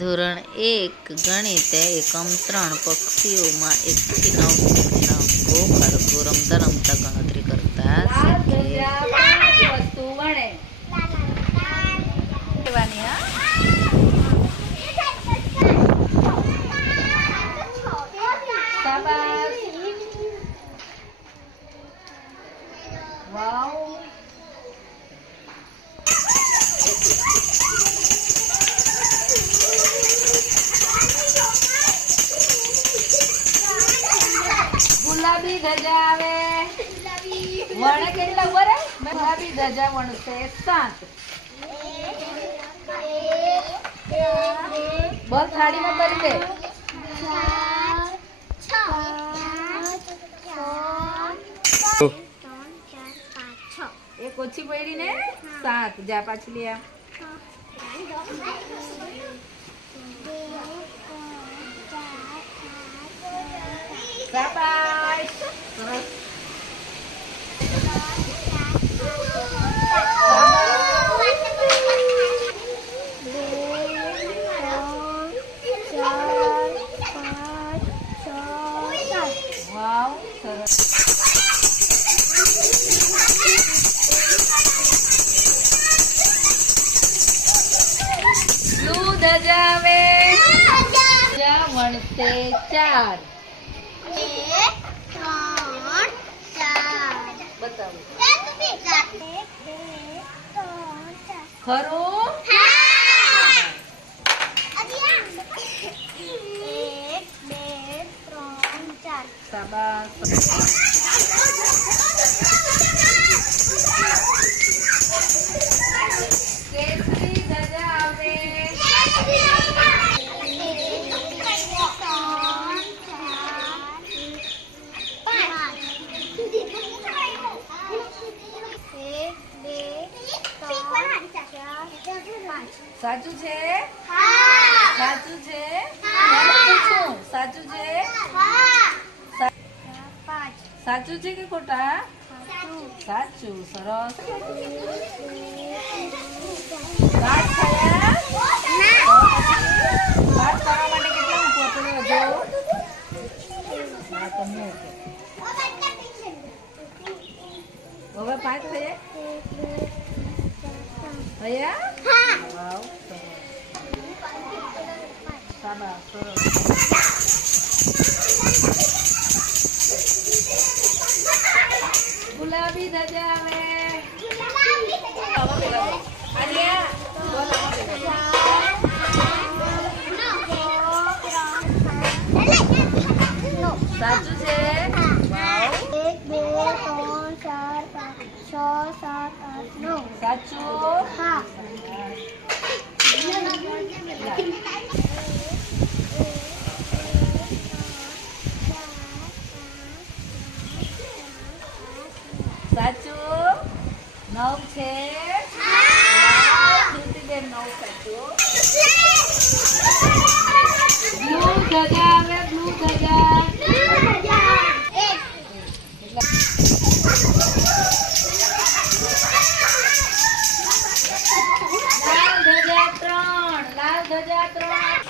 ધોરણ એક ગણિત એકમ ત્રણ પક્ષીઓમાં એકથી નવ સુધીના અંકો બાળકો રમતા રમતા ગણતરી કરતા ગુલાબી ધજા આવે વણે કેટલા બરે ગુલાબી ધજા વણશે સાત બસ થાળીમાં કરી દે એક ઓછી પડી ને સાત જા પાછી લે આ. વાવ સરસ બ્લુ ધજા આવે ધજા વણશે ચાર બતાવો ખરું સાચું છે? સાચું છે? સાચું છે કે ખોટા સાચું સરસ પાઠ થયા પાઠ કરવા માટે કેટલા મૂકો તમે હજુ હા તમે મૂકો. હવે પાંચ થયા થયા વાવ સરસ શાબાશ સરસ ગુલાબી ધજા આવે આલિયા બોલો સાચું છે વાવ એક બે ત્રણ ચાર પાંચ છ સાત આઠ નવ સાચું હા નવ છે વાવ, નવ સાચું બ્લુ ધજા આવે બ્લુ ધજા. લાલ ધજા ત્રણ લાલ ધજા ત્રણ.